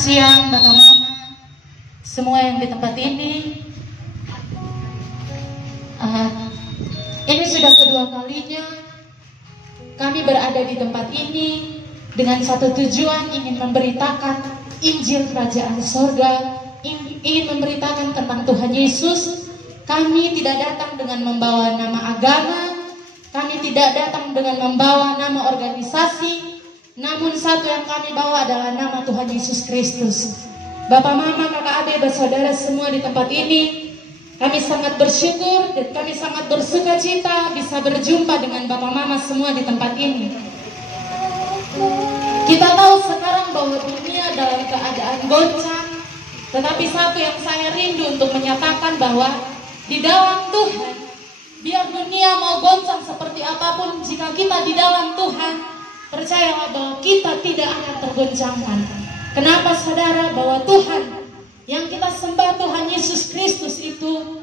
siang Bapak Mama, semua yang di tempat ini. Ini sudah kedua kalinya kami berada di tempat ini dengan satu tujuan, ingin memberitakan Injil Kerajaan Sorga, ingin memberitakan tentang Tuhan Yesus. Kami tidak datang dengan membawa nama agama, kami tidak datang dengan membawa nama organisasi, namun satu yang kami bawa adalah nama Tuhan Yesus Kristus. Bapak, Mama, Kakak, Adik, bersaudara semua di tempat ini, kami sangat bersyukur dan kami sangat bersuka cita bisa berjumpa dengan Bapak Mama semua di tempat ini. Kita tahu sekarang bahwa dunia dalam keadaan goncang, tetapi satu yang saya rindu untuk menyatakan bahwa di dalam Tuhan, biar dunia mau goncang seperti apapun, jika kita di dalam Tuhan, percayalah bahwa kita tidak akan tergoncangkan. Kenapa saudara? Bahwa Tuhan yang kita sembah, Tuhan Yesus Kristus itu,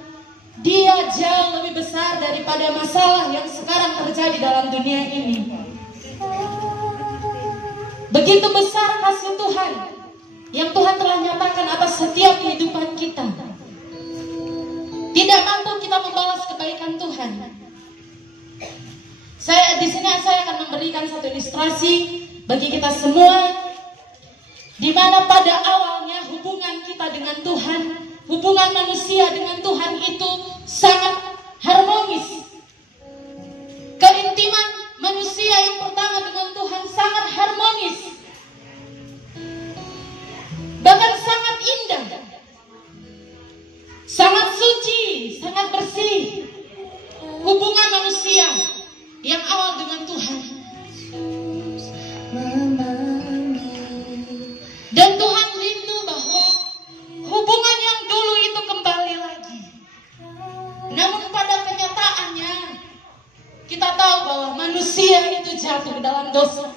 Dia jauh lebih besar daripada masalah yang sekarang terjadi dalam dunia ini. Begitu besar kasih Tuhan yang Tuhan telah nyatakan atas setiap kehidupan kita. Tidak mampu kita membalas kebaikan Tuhan. Di sini saya akan memberikan satu ilustrasi bagi kita semua, di mana pada awalnya hubungan kita dengan Tuhan, hubungan manusia dengan Tuhan itu sangat harmonis. Keintiman manusia yang pertama dengan Tuhan sangat harmonis, bahkan sangat indah, sangat suci, sangat bersih. Hubungan manusia yang awal dengan Tuhan. Dan Tuhan rindu bahwa hubungan yang dulu itu kembali lagi. Namun pada kenyataannya kita tahu bahwa manusia itu jatuh ke dalam dosa,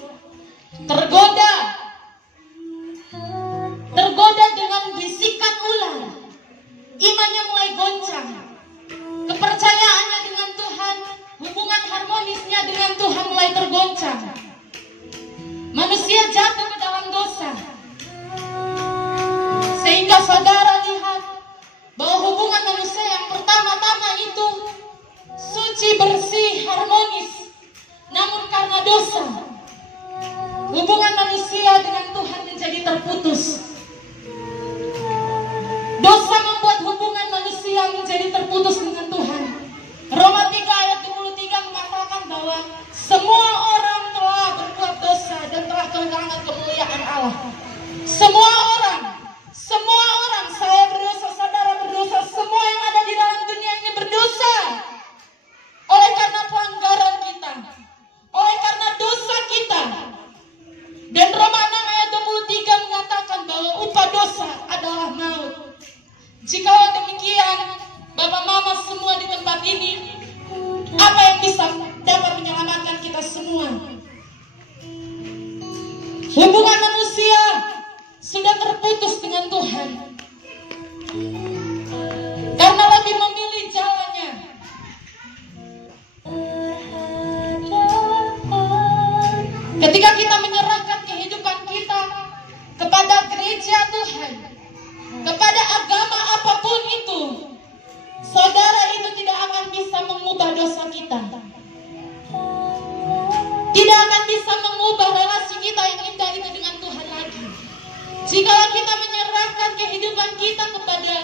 tergoda dengan bisikan ular, imannya mulai goncang, kepercayaannya dengan Tuhan, hubungan harmonisnya dengan Tuhan mulai tergoncang. Manusia jatuh ke dalam dosa, sehingga saudara lihat bahwa hubungan manusia yang pertama-tama itu suci, bersih, harmonis. Namun karena dosa, hubungan manusia dengan Tuhan menjadi terputus. Dosa membuat hubungan manusia menjadi terputus dengan Tuhan. Roma 3 ayat 23 mengatakan bahwa semua orang telah berbuat dosa dan telah kehilangan kemuliaan Allah. Semua orang, saya berdosa, saudara berdosa, semua yang ada di dalam dunia ini berdosa. Oleh karena pelanggaran kita, oleh karena dosa kita. Dan Roma 6 ayat 23 mengatakan bahwa upah dosa adalah maut. Jikalau demikian, Bapak Mama semua di tempat ini, apa yang bisa dapat menyelamatkan kita semua? Hubungan manusia sudah terputus dengan Tuhan karena lebih memilih jalannya. Ketika kita menyerahkan kehidupan kita kepada gereja Tuhan, kepada agama apapun itu, saudara, itu tidak akan bisa mengubah dosa kita, tidak akan bisa mengubah relasi kita yang indah itu dengan Tuhan lagi. Jika kita menyerahkan kehidupan kita kepada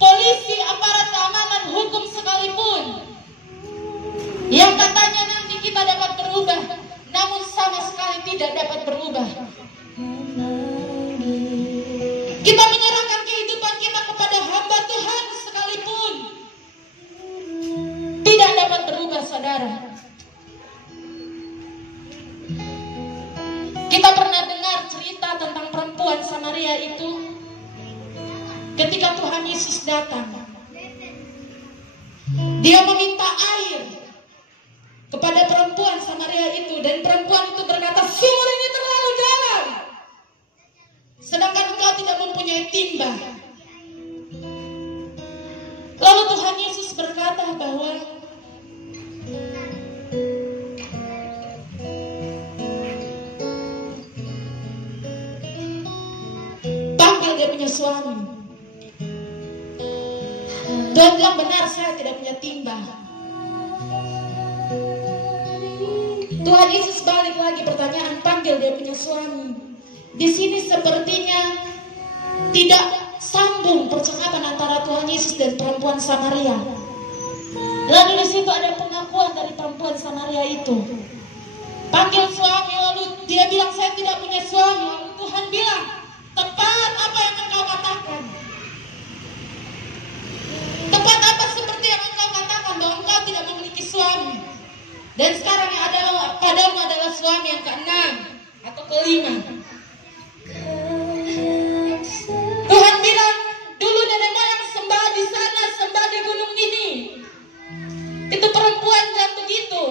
polisi, aparat keamanan, hukum sekalipun, yang katanya nanti kita dapat berubah, namun sama sekali tidak dapat berubah. Kita menyerahkan kehidupan kita kepada hamba Tuhan sekalipun, tidak dapat berubah, saudara. Kita pernah dengar cerita tentang perempuan Samaria itu. Ketika Tuhan Yesus datang, Dia meminta air kepada perempuan Samaria itu, dan perempuan itu berkata, "Sumur ini terlalu dalam, sedangkan engkau tidak mempunyai timba." Lalu Tuhan Yesus berkata bahwa suami. Tuhan bilang, benar, saya tidak punya timba. Tuhan Yesus balik lagi pertanyaan, panggil dia punya suami. Di sini sepertinya tidak sambung percakapan antara Tuhan Yesus dan perempuan Samaria. Lalu di situ ada pengakuan dari perempuan Samaria itu. Panggil suami, lalu dia bilang, saya tidak punya suami. Lalu Tuhan bilang, tepat apa yang engkau katakan. Tepat apa seperti yang engkau katakan, bahwa engkau tidak memiliki suami. Dan sekarang yang adalah padamu adalah suami yang ke-6 atau ke-5. Tuhan bilang, dulu nenek moyang sembah di sana, sembah di gunung ini. Itu perempuan dan begitu.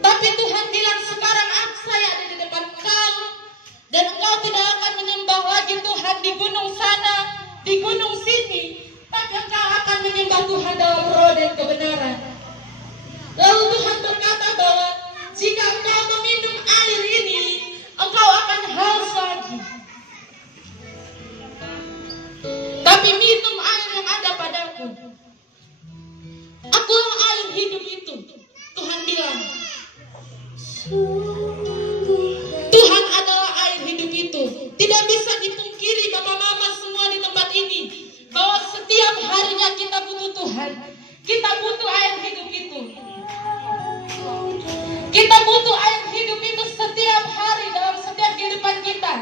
Tapi Tuhan bilang, sekarang saya ada di depan kau, dan engkau tidak akan menyembah lagi Tuhan di gunung sana, di gunung sini, tapi engkau akan menyembah Tuhan dalam roh dan kebenaran. Lalu Tuhan berkata bahwa jika engkau meminum air ini, engkau akan haus lagi. Tapi minum air yang ada padaku. Akulah air hidup itu. Tuhan bilang. Tuhan adalah air hidup itu. Tidak bisa dipungkiri Bapak Mama semua di tempat ini, bahwa setiap harinya kita butuh Tuhan. Kita butuh air hidup itu. Kita butuh air hidup itu setiap hari dalam setiap kehidupan kita.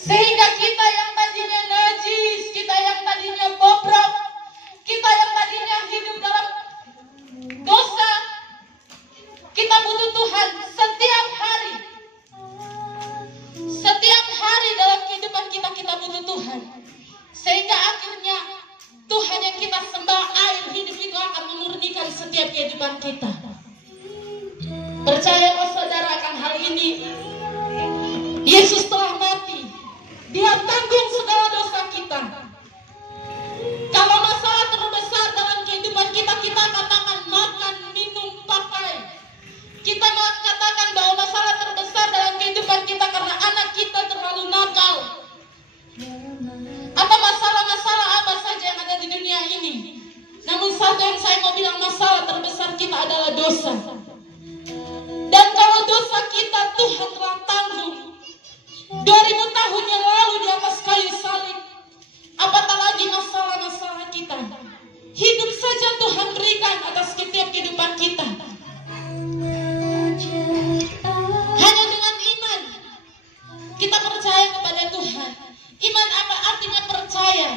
Sehingga kita yang tadinya najis, kita yang tadinya bobrok, kita yang tadinya hidup dalam dosa, kita butuh Tuhan setiap hari. Setiap hari dalam kehidupan kita, kita butuh Tuhan. Sehingga akhirnya Tuhan yang kita sembah, air hidup itu akan memurnikan setiap kehidupan kita. Percaya oh saudara akan hal ini. Yesus telah mati. Dia tanggung segala dosa kita. Kalau masalah terbesar dalam kehidupan kita, kita katakan makan, minum, pakai. Kita katakan bahwa masalah terbesar dalam kehidupan kita karena anak kita terlalu nakal. Atau masalah-masalah apa saja yang ada di dunia ini. Namun satu yang saya mau bilang, masalah terbesar kita adalah dosa. Dan kalau dosa kita Tuhan telah tanggung 2000 tahun yang lalu di atas kayu salib, apatah lagi masalah-masalah kita. Hidup saja Tuhan berikan atas setiap kehidupan kita. Hanya dengan iman kita percaya kepada Tuhan. Iman apa artinya? Percaya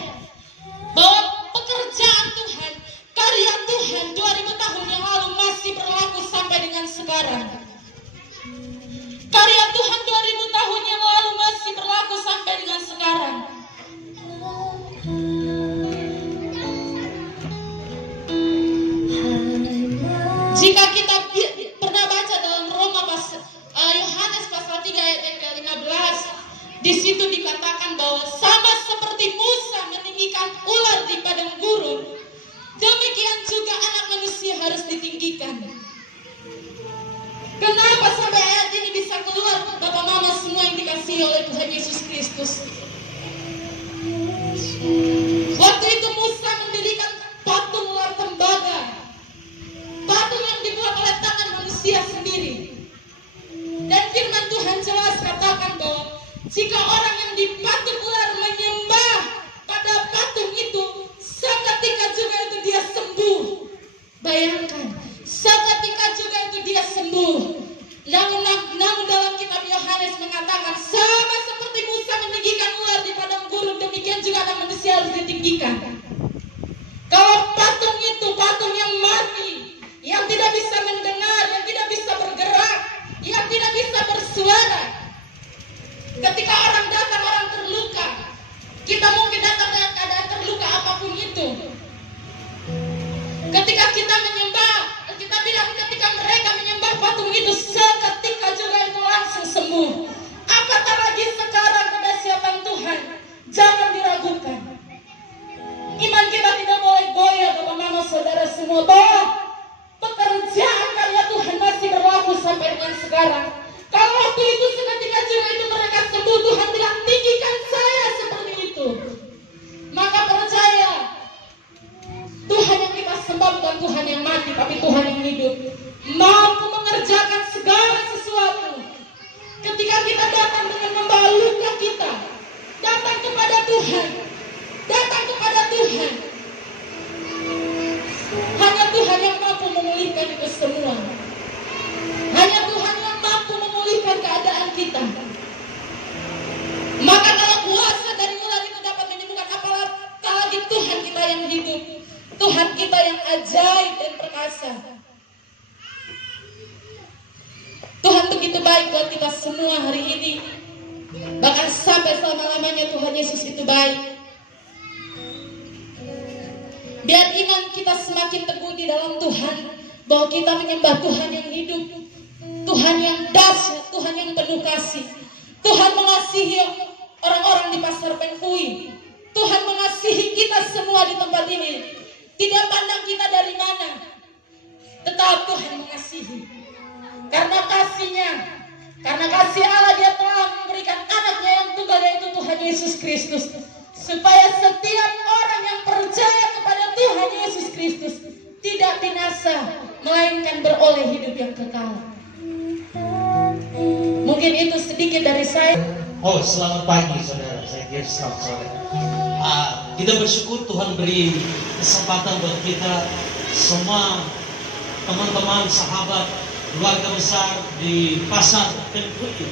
bahwa pekerjaan Tuhan, karya Tuhan 2000 tahun yang lalu masih berlaku sampai dengan sekarang. Karya Tuhan 2000 tahun yang lalu masih berlaku sampai dengan sekarang. Jika kita pernah baca dalam Yohanes pasal 3 ayat yang ke-15, di situ dikatakan bahwa sama seperti Musa meninggikan ular di padang gurun, demikian juga anak manusia harus ditinggikan. Kenapa sampai ayat ini bisa keluar, Bapak Mama semua yang dikasihi oleh Tuhan Yesus Kristus? Waktu itu Musa mendirikan patung ular tembaga, patung yang dibuat oleh tangan manusia sendiri. Dan firman Tuhan jelas katakan bahwa jika orang yang di patung ular menyembah pada patung itu, seketika juga itu dia sembuh. Bayangkan, seketika juga itu dia sembuh. Namun dalam kitab Yohanes mengatakan, sama seperti Musa meninggikan ular di padang gurun, demikian juga anak manusia harus ditinggikan. Kalau patung itu patung yang mati, yang tidak bisa mendengar, yang tidak bisa bergerak, yang tidak bisa bersuara. Ketika orang datang, orang terluka, kita mungkin datang dengan keadaan terluka apapun itu. Ketika kita menyembah, kita bilang ketika mereka menyembah patung itu, seketika juga itu langsung sembuh. Apatah lagi sekarang kedahsyatan Tuhan, jangan diragukan. Iman kita tidak boleh goyah, Bapak Mama Saudara semua, bahwa pekerjaan karya Tuhan masih berlaku sampai dengan sekarang. Kalau waktu itu seketika juga itu mereka sembuh, Tuhan bilang tinggikan saya sembah bukan Tuhan yang mati, tapi Tuhan yang hidup, mampu mengerjakan segala sesuatu. Ketika kita datang dengan membawa luka kita, datang kepada Tuhan, datang kepada Tuhan, hanya Tuhan yang mampu memulihkan itu semua. Hanya Tuhan yang mampu memulihkan keadaan kita. Maka kalau kuasa dari ular itu dapat menyembuhkan, apalagi Tuhan kita yang hidup, Tuhan kita yang ajaib dan perkasa. Tuhan begitu baik buat kita semua hari ini. Bahkan sampai selama-lamanya Tuhan Yesus itu baik. Biar iman kita semakin teguh di dalam Tuhan, bahwa kita menyembah Tuhan yang hidup, Tuhan yang dahsyat, Tuhan yang penuh kasih. Tuhan mengasihi orang-orang di pasar Penhui. Tuhan mengasihi kita semua di tempat ini. Tidak pandang kita dari mana, tetap Tuhan mengasihi. Karena kasihnya, karena kasih Allah, Dia telah memberikan anaknya yang tunggal, yaitu Tuhan Yesus Kristus, supaya setiap orang yang percaya kepada Tuhan Yesus Kristus tidak binasa, melainkan beroleh hidup yang kekal. Mungkin itu sedikit dari saya. Oh, selamat pagi saudara, saya kira selamat sore. Kita bersyukur Tuhan beri kesempatan buat kita semua, teman-teman, sahabat, keluarga besar di pasar Penhui.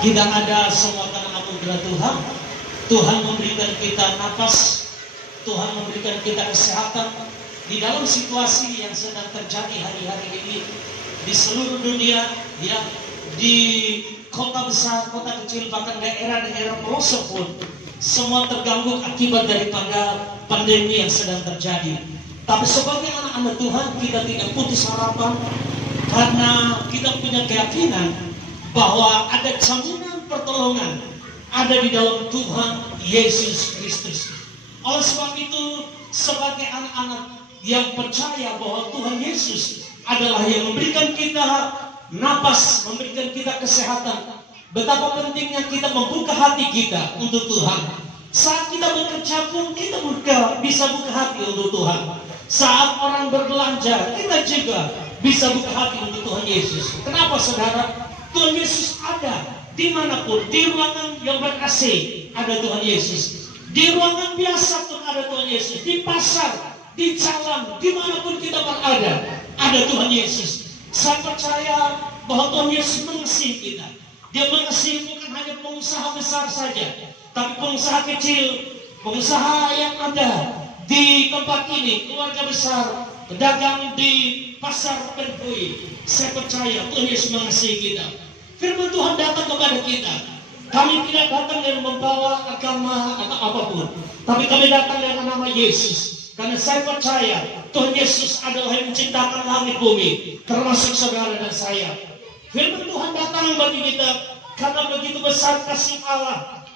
Kita ada semua karena anugerah Tuhan. Tuhan memberikan kita napas, Tuhan memberikan kita kesehatan di dalam situasi yang sedang terjadi hari-hari ini di seluruh dunia, ya, di kota besar, kota kecil, bahkan daerah-daerah pelosok pun semua terganggu akibat daripada pandemi yang sedang terjadi. Tapi sebagai anak-anak Tuhan, kita tidak putus harapan, karena kita punya keyakinan bahwa ada jaminan pertolongan ada di dalam Tuhan Yesus Kristus. Oleh sebab itu, sebagai anak-anak yang percaya bahwa Tuhan Yesus adalah yang memberikan kita napas, memberikan kita kesehatan, betapa pentingnya kita membuka hati kita untuk Tuhan. Saat kita bekerja pun kita bisa buka hati untuk Tuhan. Saat orang berbelanja, kita juga bisa buka hati untuk Tuhan Yesus. Kenapa saudara? Tuhan Yesus ada dimanapun. Di ruangan yang ber-AC ada Tuhan Yesus. Di ruangan biasa pun ada Tuhan Yesus. Di pasar, di jalan, dimanapun kita berada, ada Tuhan Yesus. Saya percaya bahwa Tuhan Yesus mengasihi kita. Dia mengasihi bukan hanya pengusaha besar saja, tapi pengusaha kecil, pengusaha yang ada di tempat ini, keluarga besar, pedagang di pasar Penhui. Saya percaya Tuhan Yesus mengasihi kita. Firman Tuhan datang kepada kita. Kami tidak datang dengan membawa agama atau apapun, tapi kami datang dengan nama Yesus. Karena saya percaya Tuhan Yesus adalah yang menciptakan langit bumi, termasuk saudara dan saya. Firman Tuhan datang bagi kita karena begitu besar kasih Allah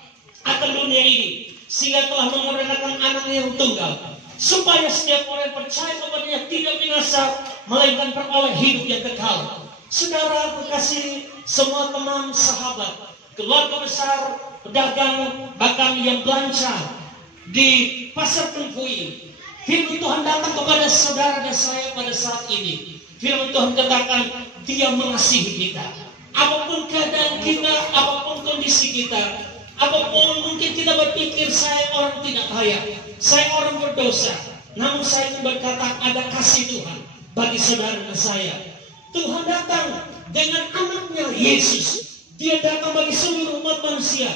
akan dunia ini, sehingga telah mengerahkan anaknya yang tunggal, supaya setiap orang yang percaya kepadanya tidak binasa, melainkan beroleh hidup yang kekal. Saudara berkasih, semua teman, sahabat, keluarga besar, pedagang, bahkan yang belanja di pasar Penhui, firman Tuhan datang kepada saudara dan saya pada saat ini. Firman Tuhan katakan, Dia mengasihi kita. Apapun keadaan kita, apapun kondisi kita, apapun mungkin kita berpikir saya orang tidak kaya, saya orang berdosa, namun saya ingin berkata ada kasih Tuhan bagi saudara dan saya. Tuhan datang dengan anaknya Yesus. Dia datang bagi seluruh umat manusia.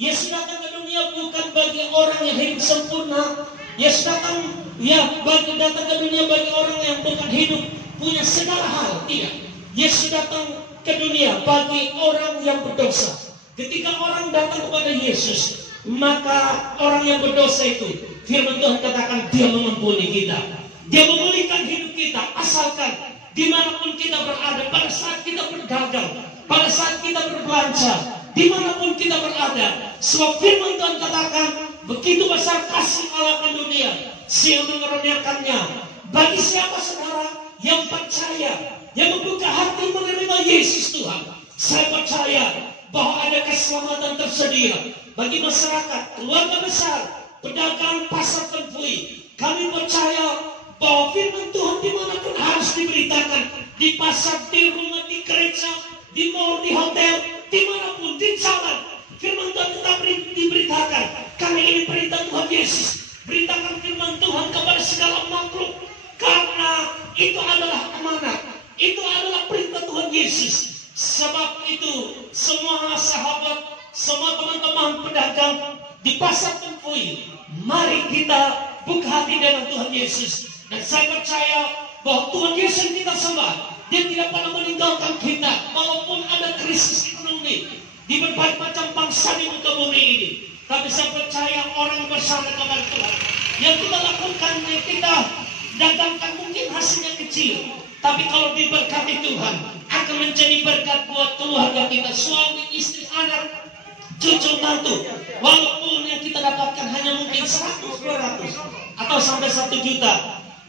Yesus datang ke dunia bukan bagi orang yang hidup sempurna. Yesus datang ke dunia bagi orang yang bukan hidup punya segala hal. Tidak. Yesus datang ke dunia bagi orang yang berdosa. Ketika orang datang kepada Yesus, maka orang yang berdosa itu, firman Tuhan katakan, Dia mengampuni kita. Dia memulihkan hidup kita, asalkan dimanapun kita berada, pada saat kita berdagang, pada saat kita berbelanja, dimanapun kita berada. Sebab firman Tuhan katakan, begitu besar kasih Allah ke dunia, sehingga mengaruniakannya. Bagi siapa saudara yang percaya, yang membuka hati menerima Yesus Tuhan, saya percaya bahwa ada keselamatan tersedia bagi masyarakat, keluarga besar, pedagang pasar Penhui. Kami percaya bahwa firman firman Tuhan dimanapun harus diberitakan. Di pasar, di rumah, di gereja, di mall, di hotel, dimanapun, di jalan. Firman Tuhan tetap diberitakan. Karena ini perintah Tuhan Yesus. Beritakan firman Tuhan kepada segala makhluk. Karena itu adalah amanat. Itu adalah perintah Tuhan Yesus. Sebab itu semua sahabat, semua teman-teman pedagang di pasar Tempui, mari kita buka hati dengan Tuhan Yesus. Dan saya percaya bahwa Tuhan Yesus yang kita sembah, Dia tidak pernah meninggalkan kita. Walaupun ada krisis ekonomi di berbagai macam bangsa di muka bumi ini, tapi saya percaya orang bersama kepada Tuhan. Yang kita lakukan, yang kita dagangkan mungkin hasilnya kecil, tapi kalau diberkati Tuhan akan menjadi berkat buat keluarga kita, suami, istri, anak, cucu, mantu. Walaupun yang kita dapatkan hanya mungkin 100, 200 atau sampai 1 juta,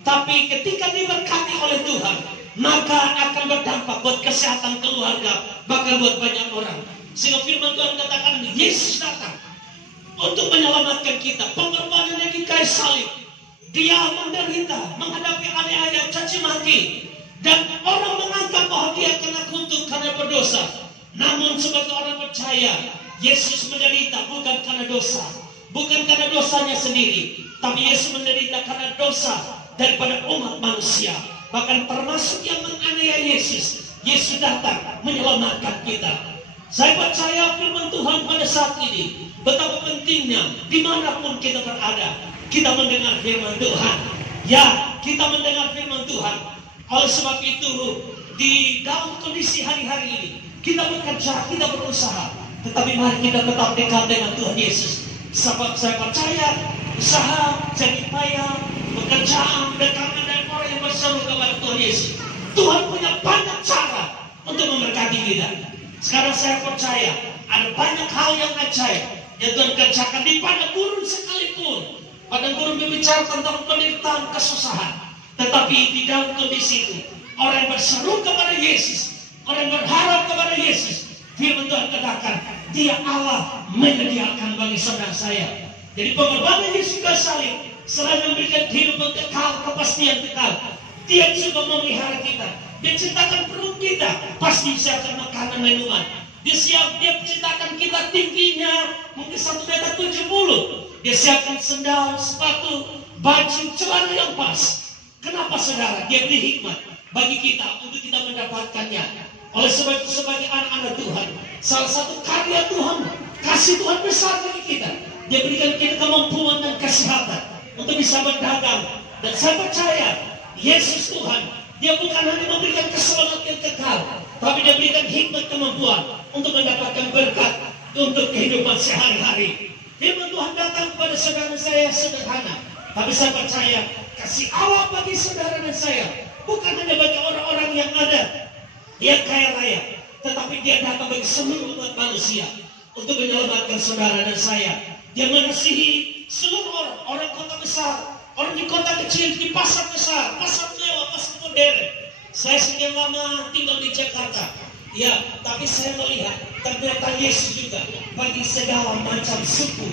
tapi ketika diberkati oleh Tuhan, maka akan berdampak buat kesehatan keluarga, bahkan buat banyak orang. Sehingga firman Tuhan katakan, Yesus datang untuk menyelamatkan kita. Pengorbanannya di kayu salib, Dia menderita, menghadapi aniaya, caci maki, dan orang menganggap bahwa Dia kena kutuk karena berdosa. Namun sebagai orang percaya, Yesus menderita bukan karena dosa, bukan karena dosanya sendiri, tapi Yesus menderita karena dosa daripada umat manusia, bahkan termasuk yang menganiaya Yesus. Yesus datang menyelamatkan kita. Saya percaya firman Tuhan pada saat ini betapa pentingnya dimanapun kita berada, kita mendengar firman Tuhan. Ya, kita mendengar firman Tuhan. Oleh sebab itu, di dalam kondisi hari-hari ini, kita bekerja, kita berusaha, tetapi mari kita tetap dekat dengan Tuhan Yesus. Sebab saya percaya usaha, jerih payah, pekerjaan, dekat dan orang yang berseru kepada Tuhan Yesus, Tuhan punya banyak cara untuk memberkati kita. Sekarang saya percaya ada banyak hal yang ajaib yang Tuhan kerjakan di padang gurun sekalipun. Padang gurun berbicara tentang penderitaan, kesusahan, tetapi di dalam kondisi itu orang yang berseru kepada Yesus, orang yang berharap kepada Yesus, firman Tuhan katakan, Dia Allah menyediakan bagi saudara saya. Jadi pengorbanan Yesus kayu salib selain memberikan kehidupan kekal, kepastian kekal, Dia juga memelihara kita. Dia ciptakan perut kita, pasti siapkan makanan minuman. Dia ciptakan kita tingginya mungkin 1,70 meter. Dia siapkan sendal, sepatu, baju, celana yang pas. Kenapa saudara? Dia beri hikmat bagi kita untuk kita mendapatkannya. Oleh sebab itu sebagai anak-anak Tuhan, salah satu karya Tuhan, kasih Tuhan besar bagi kita. Dia berikan kita kemampuan dan kesehatan untuk bisa berdagang. Dan saya percaya Yesus Tuhan, Dia bukan hanya memberikan keselamatan yang kekal, tapi Dia berikan hikmat kemampuan untuk mendapatkan berkat untuk kehidupan sehari-hari. Firman Tuhan datang kepada saudara saya sederhana, tapi saya percaya kasih Allah bagi saudara dan saya bukan hanya bagi orang-orang yang ada, yang kaya raya, tetapi Dia datang bagi seluruh umat manusia untuk menyelamatkan saudara dan saya. Dia mengasihi seluruh orang kota besar, orang di kota kecil, di pasar besar, pasar mewah, pasar modern. Saya sekian lama tinggal di Jakarta, ya, tapi saya melihat ternyata Yesus juga bagi segala macam suku,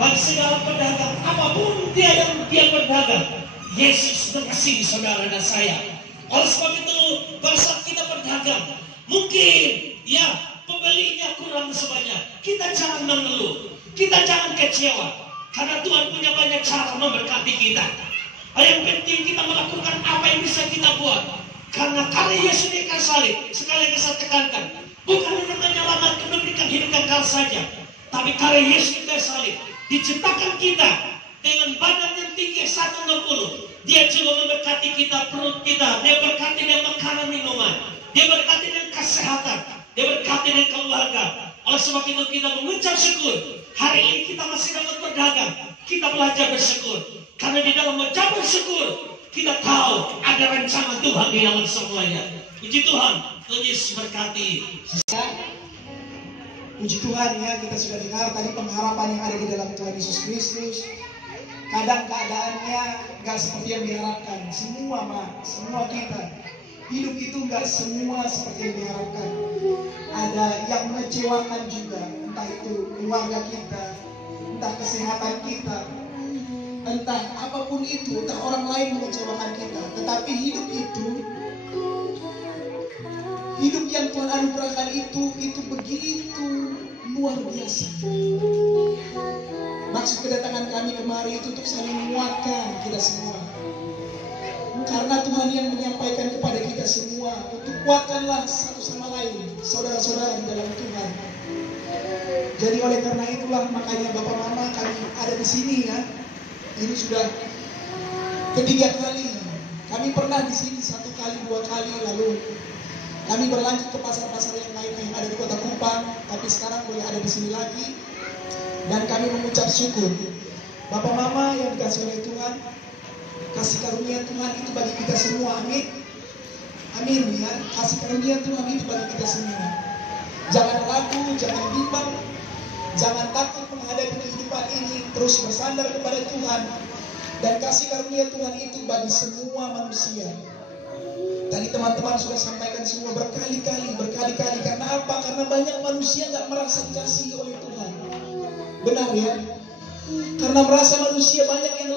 bagi segala pedagang, apapun dia berdagang, Yesus mengasihi saudara dan saya. Oleh sebab itu, pada saat kita berdagang, mungkin ya pembelinya kurang sebanyak, kita jangan mengeluh, kita jangan kecewa, karena Tuhan punya banyak cara memberkati kita. Yang penting kita melakukan apa yang bisa kita buat, karena karya Yesus di kayu salib, sekali lagi saya tekankan, bukan hanya menyelamatkan, memberikan hidup kekal saja, tapi karya Yesus di kayu salib diciptakan kita dengan badan yang tinggi 160. Dia juga memberkati kita, perut kita. Dia berkati dengan makanan minuman. Dia berkati dengan kesehatan. Dia berkati dengan keluarga. Oleh sebab itu kita mengucap syukur. Hari ini kita masih dapat berdagang. Kita belajar bersyukur. Karena di dalam mengucap bersyukur, kita tahu ada rencana Tuhan di dalam semuanya. Puji Tuhan. Tuhan Yesus berkati. Puji Tuhan ya, kita sudah dengar tadi pengharapan yang ada di dalam Tuhan Yesus Kristus. Kadang keadaannya gak seperti yang diharapkan. Semua kita hidup itu gak semua seperti yang diharapkan. Ada yang mengecewakan juga, entah itu keluarga kita, entah kesehatan kita, entah apapun itu, entah orang lain mengecewakan kita. Tetapi hidup yang Tuhan anugerahkan itu begitu luar biasa. Maksud kedatangan kami kemari itu untuk saling menguatkan kita semua. Karena Tuhan yang menyampaikan kepada kita semua untuk kuatkanlah satu sama lain, saudara-saudara di dalam Tuhan. Jadi oleh karena itulah makanya Bapak Mama kami ada di sini ya. Ini sudah ketiga kali. Kami pernah di sini 1 kali, 2 kali, lalu kami berlanjut ke pasar-pasar yang lain yang ada di Kota Kupang. Tapi sekarang boleh ada di sini lagi. Dan kami mengucap syukur. Bapak Mama yang dikasih oleh Tuhan, kasih karunia Tuhan itu bagi kita semua. Amin. Amin ya. Kasih karunia Tuhan itu bagi kita semua. Jangan ragu, jangan bimbang, jangan takut menghadapi kehidupan ini. Terus bersandar kepada Tuhan. Dan kasih karunia Tuhan itu bagi semua manusia. Tadi teman-teman sudah sampaikan semua berkali-kali. Karena apa? Karena banyak manusia gak merasa dikasihi oleh Tuhan. Benar ya? Karena merasa manusia banyak yang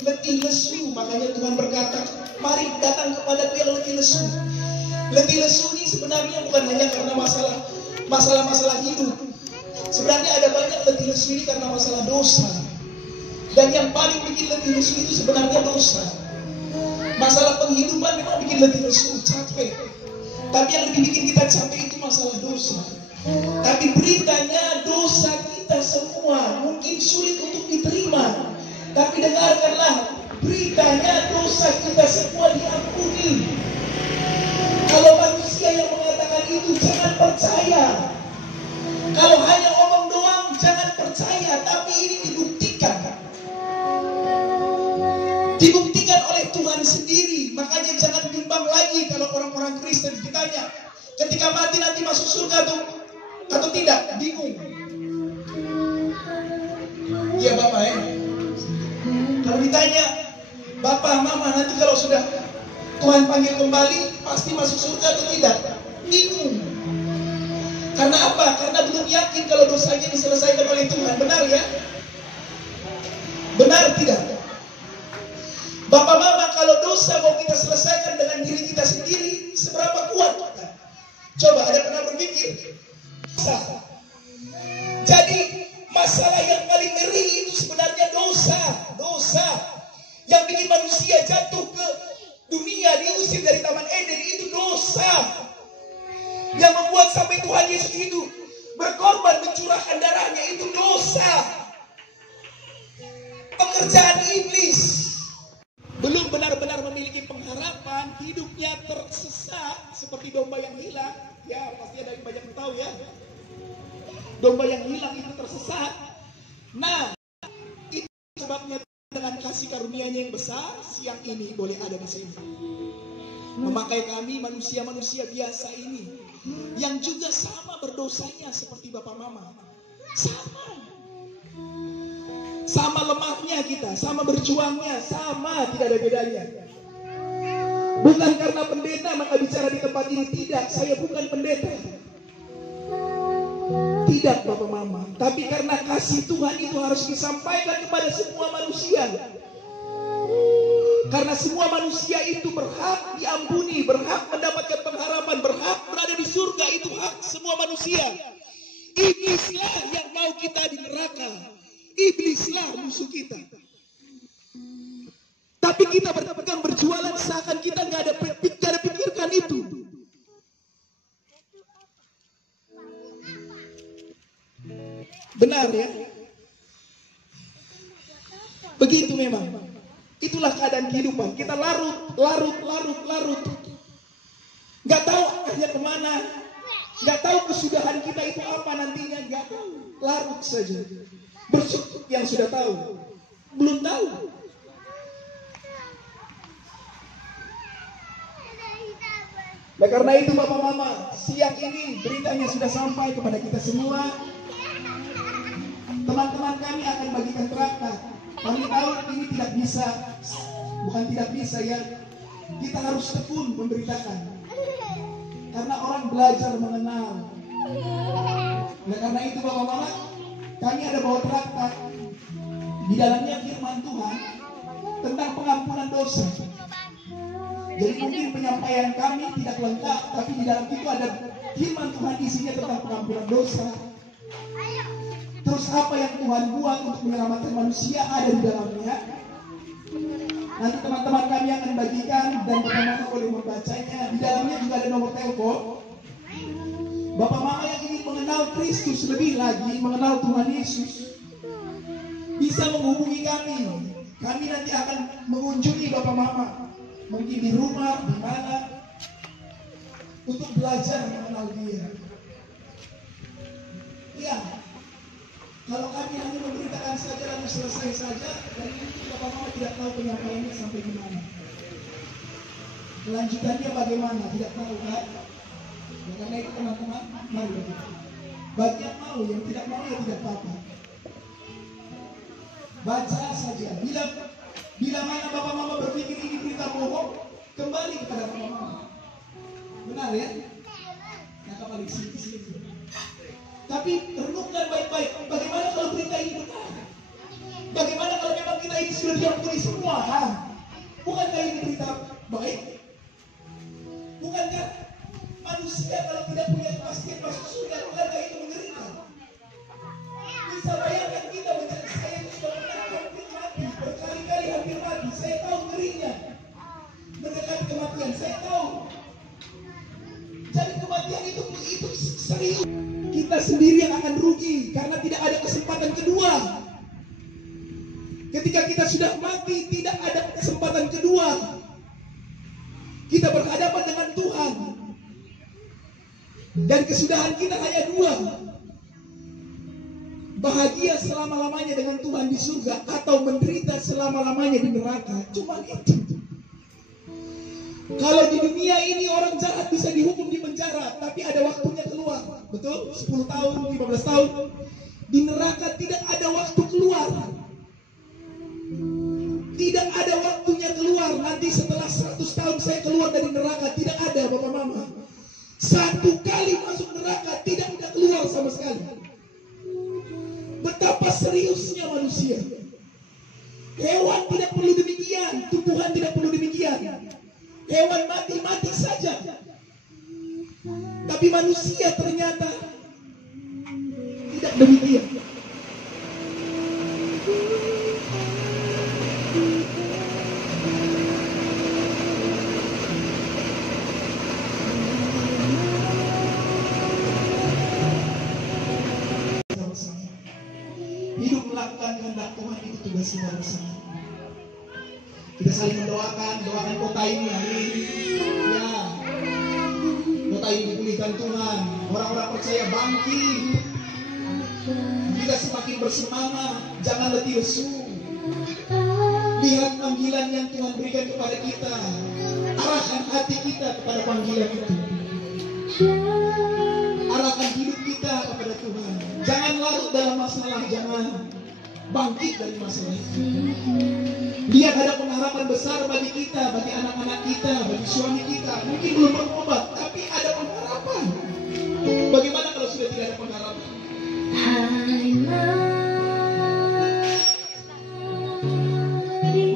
letih lesu. Makanya Tuhan berkata, mari datang kepadaku yang letih lesu. Letih lesu ini sebenarnya bukan hanya karena masalah hidup. Sebenarnya ada banyak letih lesu ini karena masalah dosa. Dan yang paling bikin letih lesu itu sebenarnya dosa. Masalah penghidupan memang bikin letih lesu, capek. Tapi yang lebih bikin kita capek itu masalah dosa. Tapi beritanya dosa kita semua mungkin sulit untuk diterima. Tapi dengarkanlah, beritanya dosa kita semua diampuni. Kalau manusia yang mengatakan itu jangan percaya. Kalau hanya omong doang jangan percaya. Tapi ini dibuktikan oleh Tuhan sendiri. Makanya jangan bimbang lagi kalau orang-orang Kristen ditanya, ketika mati nanti masuk surga atau tidak, bingung. Iya Bapak ya. Kalau ditanya, Bapak, Mama, nanti kalau sudah Tuhan panggil kembali, pasti masuk surga atau tidak? Bingung. Karena apa? Karena belum yakin kalau dosanya diselesaikan oleh Tuhan. Benar ya? Benar tidak? Bapak Mama, kalau dosa mau kita selesaikan dengan diri kita sendiri, seberapa kuat kita? Coba ada pernah berpikir? Jadi masalah yang paling ngeri itu sebenarnya dosa yang bikin manusia jatuh ke dunia, diusir dari Taman Eden, itu dosa yang membuat sampai Tuhan Yesus itu berkorban, mencurahkan darahnya, itu dosa. Pekerjaan iblis. Belum benar-benar memiliki pengharapan, hidupnya tersesat seperti domba yang hilang. Ya pasti ada yang banyak yang tahu ya. Domba yang hilang itu tersesat. Nah, itu sebabnya dengan kasih karunia-Nya yang besar, siang ini boleh ada di sini. Memakai kami manusia-manusia biasa ini, yang juga sama berdosanya seperti Bapak Mama. Sama lemahnya kita, sama berjuangnya, sama, tidak ada bedanya. Bukan karena pendeta maka bicara di tempat ini, tidak, saya bukan pendeta. Tidak Bapak Mama, tapi karena kasih Tuhan itu harus disampaikan kepada semua manusia. Karena semua manusia itu berhak diampuni, berhak mendapatkan pengharapan, berhak berada di surga, itu hak semua manusia. Iblislah yang mau kita di neraka. Iblislah musuh kita. Tapi kita berdagang berjualan seakan kita nggak ada pikirkan itu. Benar ya? Begitu memang. Itulah keadaan kehidupan. Kita larut. Nggak tahu akhirnya kemana. Nggak tahu kesudahan kita itu apa nantinya. Nggak tahu. Larut saja. Bersyukur yang sudah tahu, belum tahu. Nah karena itu Bapak Mama, siang ini beritanya sudah sampai kepada kita semua. Teman-teman kami akan bagikan traktat. Kami tahu ini tidak bisa, bukan tidak bisa ya. Kita harus tekun memberitakan. Karena orang belajar mengenal. Nah karena itu Bapak Mama, kami ada bawa traktat. Di dalamnya firman Tuhan tentang pengampunan dosa. Jadi mungkin penyampaian kami tidak lengkap, tapi di dalam itu ada firman Tuhan isinya tentang pengampunan dosa. Terus apa yang Tuhan buat untuk menyelamatkan manusia ada di dalamnya. Nanti teman-teman kami akan bagikan dan Bapak Mama boleh membacanya. Di dalamnya juga ada nomor telepon. Bapak Mama yang ingin mengenal Kristus lebih lagi, mengenal Tuhan Yesus, bisa menghubungi kami. Kami nanti akan mengunjungi Bapak Mama, mungkin di rumah, di mana, untuk belajar mengenal Dia. Ya, kalau kami hanya memberitakan saja lalu selesai saja, dan Bapak Mama tidak tahu penyampaiannya sampai di mana. Kelanjutannya bagaimana? Tidak tahu kan? Ya, karena itu teman-teman, mari kita. Bagi yang mau, yang tidak mau ya tidak apa-apa. Baca saja. Bila mana Bapak Mama berpikir ini berita bohong, kembali kepada Bapak Mama. Benar ya? Nah, balik sini. Tapi renungkan baik-baik. Bagaimana kalau berita ini benar? Bagaimana kalau memang kita ini sudah diampuni semua? Bukankah ini berita baik? Bukankah manusia kalau tidak punya kepastian masuk surga, bukankah itu mengerikan? Bisa bayangkan kita mencari saya itu sudah pernah hampir mati, berkali-kali hampir mati. Saya tahu ngerinya mendekati kematian. Saya tahu. Jadi kematian itu serius. Kita sendiri yang akan rugi karena tidak ada kesempatan kedua. Ketika kita sudah mati, tidak ada kesempatan kedua. Kita berhadapan dengan Tuhan. Dan kesudahan kita hanya dua. Bahagia selama-lamanya dengan Tuhan di surga, atau menderita selama-lamanya di neraka. Cuma itu. Kalau di dunia ini orang jahat bisa dihukum di penjara, tapi ada waktunya keluar. Betul? 10 tahun, 15 tahun. Di neraka tidak ada waktu keluar. Tidak ada waktunya keluar. Nanti setelah 100 tahun saya keluar dari neraka. Tidak ada, Bapak Mama. 1 kali masuk neraka, tidak ada keluar sama sekali. Betapa seriusnya manusia. Hewan tidak perlu demikian. Tumbuhan tidak perlu demikian. Hewan mati-mati saja. Tapi manusia ternyata tidak demikian. Hidup melakukan kehendak Tuhan itu tugas kita bersama. Kita saling doakan kota ini hari ini. Ya, kota ini dipulihkan Tuhan. Orang-orang percaya bangkit. Kita semakin bersemangat, jangan letih lesu. Lihat panggilan yang Tuhan berikan kepada kita. Arahkan hati kita kepada panggilan itu. Arahkan hidup kita kepada Tuhan. Jangan larut dalam masalah, jangan bangkit dari masalah itu. Lihat ada pengharapan besar bagi kita, bagi anak-anak kita, bagi suami kita. Mungkin belum berobat, tapi ada pengharapan. Bagaimana kalau sudah tidak ada pengharapan?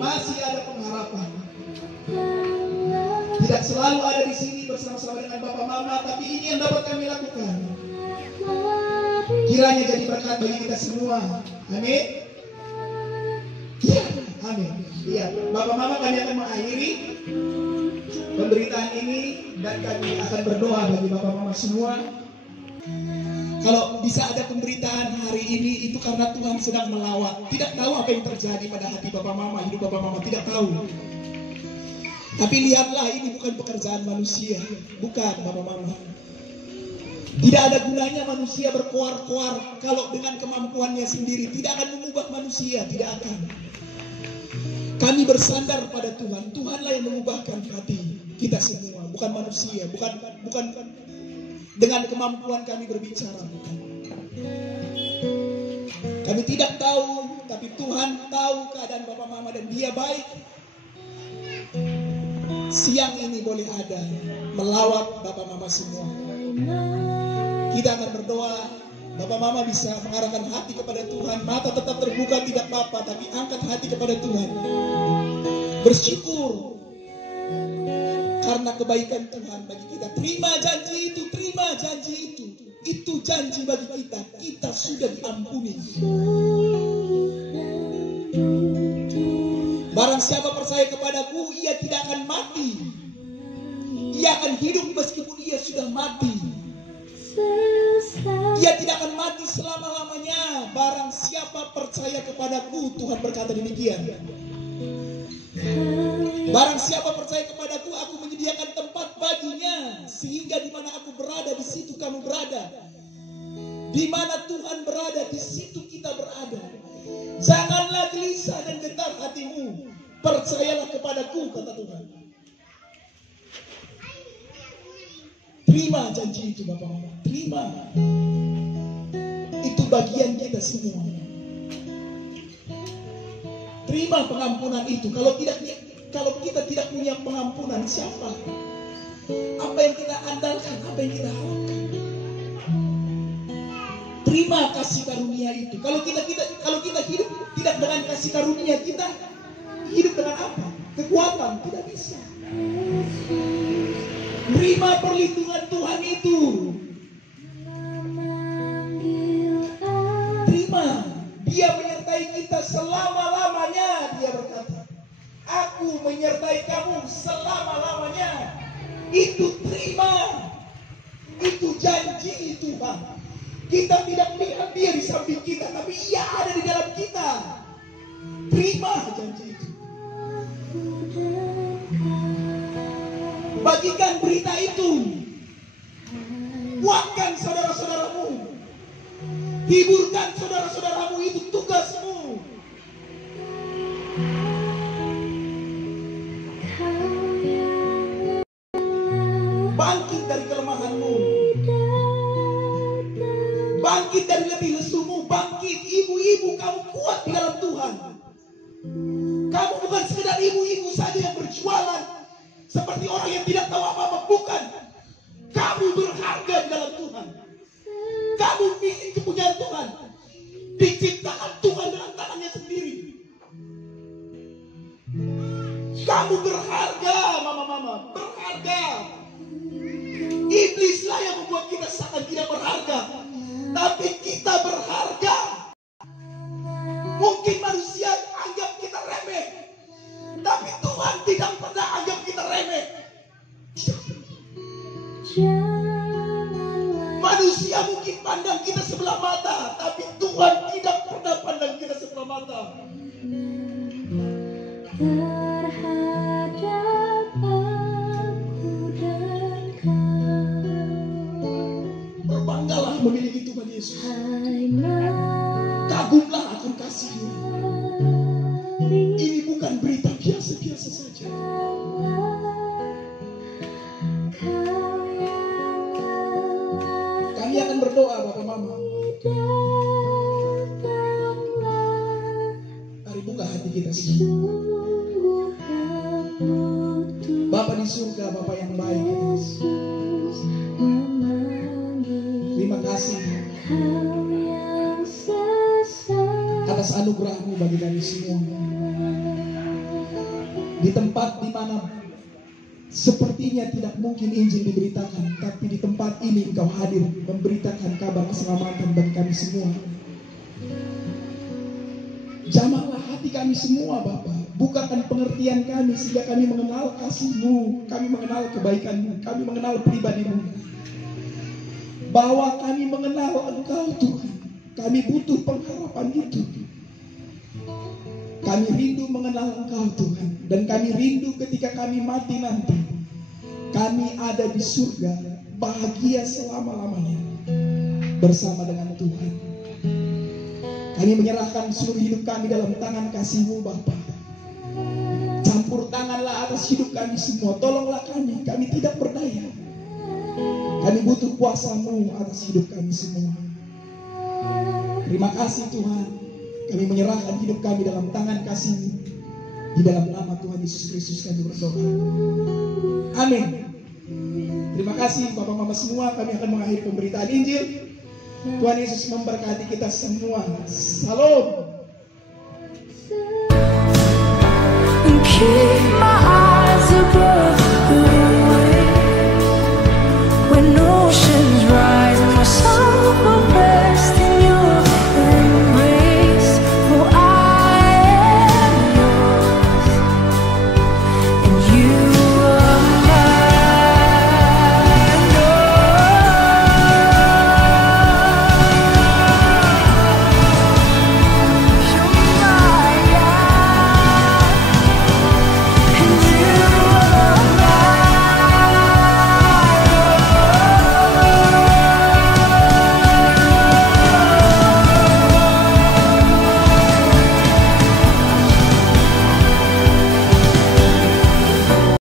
Masih ada pengharapan. Tidak selalu ada di sini bersama-sama dengan Bapak Mama, tapi ini yang dapat kami lakukan. Kiranya jadi berkat bagi kita semua. Amin. Ya, amin. Iya, Bapak Mama kami akan mengakhiri pemberitaan ini dan kami akan berdoa bagi Bapak Mama semua. Kalau bisa ada pemberitaan hari ini itu karena Tuhan sedang melawat. Tidak tahu apa yang terjadi pada hati Bapak Mama, hidup Bapak Mama tidak tahu. Tapi lihatlah, ini bukan pekerjaan manusia, bukan Bapak Mama. Tidak ada gunanya manusia berkoar-koar kalau dengan kemampuannya sendiri tidak akan mengubah manusia, tidak akan. Kami bersandar pada Tuhan. Tuhanlah yang mengubahkan hati kita semua, bukan manusia, bukan dengan kemampuan kami berbicara. Bukan. Kami tidak tahu, tapi Tuhan tahu keadaan Bapak Mama dan Dia baik. Siang ini boleh ada melawat Bapak Mama semua. Kita akan berdoa. Bapak Mama bisa mengarahkan hati kepada Tuhan. Mata tetap terbuka tidak apa-apa, tapi angkat hati kepada Tuhan. Bersyukur Karena kebaikan Tuhan bagi kita. Terima janji itu, terima janji itu. Itu janji bagi kita. Kita sudah diampuni. Barang siapa percaya kepadaku, ia tidak akan mati. Ia akan hidup meskipun ia sudah mati. Ia tidak akan mati selama-lamanya. Barang siapa percaya kepadaku, Tuhan berkata demikian. Barang siapa percaya kepadaku, aku menyediakan tempat baginya, sehingga di mana aku berada, di situ kamu berada. Di mana Tuhan berada, di situ kita berada. Janganlah gelisah dan gentar hatimu. Percayalah kepadaku, kata Tuhan. Terima janji itu Bapak Mama. Terima. Itu bagian kita semua. Terima pengampunan itu. Kalau kita tidak punya pengampunan, siapa? Apa yang kita andalkan? Apa yang kita harapkan? Terima kasih karunia itu. Kalau kita hidup tidak dengan kasih karunia, kita hidup dengan apa? Kekuatan, tidak bisa. Terima perlindungan Tuhan itu. Terima. Dia menyertai kita selama-lamanya. Dia berkata, aku menyertai kamu selama-lamanya. Itu terima. Itu janji Tuhan. Kita tidak melihat dia di samping kita, tapi ia ada di dalam kita. Terima janji itu. Bagikan berita itu. Kuatkan saudara-saudaramu. Hiburkan saudara-saudaramu, itu tugasmu. Bangkit dari kelemahanmu. Bangkit dari lebih lesumu. Bangkit, ibu-ibu, kamu kuat di dalam Tuhan. Kamu bukan sekedar ibu-ibu saja yang berjualan seperti orang yang tidak tahu apa-apa. Bukan. Kamu berharga di dalam Tuhan. Kamu milik kepunyaan Tuhan. Diciptakan Tuhan dengan tangannya sendiri. Kamu berharga, mama-mama. Berharga. Iblislah yang membuat kita sangat tidak berharga. Tapi kita berharga. Mungkin manusia anggap kita remeh, tapi Tuhan tidak pernah anggap kita remeh. Manusia mungkin pandang kita sebelah mata, tapi Tuhan tidak pernah pandang kita sebelah mata. Berbanggalah memiliki Tuhan Yesus. Kagumlah akan kasih-Nya. Ini bukan berita biasa-biasa saja. Kami akan berdoa, Bapak Mama. Mari buka hati kita semua. Bapa di surga, Bapa yang baik. Terima kasih atas anugerah-Mu bagi kami semua. Di tempat di mana sepertinya tidak mungkin Injil diberitakan, tapi di tempat ini Engkau hadir memberitakan kabar keselamatan bagi kami semua. Jamahlah hati kami semua, Bapa. Bukakan pengertian kami sehingga kami mengenal kasih-Mu, kami mengenal kebaikan-Mu, kami mengenal pribadi-Mu. Bahwa kami mengenal Engkau, Tuhan. Kami butuh pengharapan itu. Kami rindu mengenal Engkau, Tuhan. Dan kami rindu ketika kami mati nanti, kami ada di surga, bahagia selama-lamanya bersama dengan Tuhan. Kami menyerahkan seluruh hidup kami dalam tangan kasih-Mu, Bapa. Campur tanganlah atas hidup kami semua. Tolonglah kami tidak berdaya. Kami butuh kuasa-Mu atas hidup kami semua. Terima kasih Tuhan. Kami menyerahkan hidup kami dalam tangan kasih-Mu. Di dalam nama Tuhan Yesus Kristus kami berdoa. Amin. Terima kasih Bapak Mama semua. Kami akan mengakhiri pemberitaan Injil. Tuhan Yesus memberkati kita semua. Salam.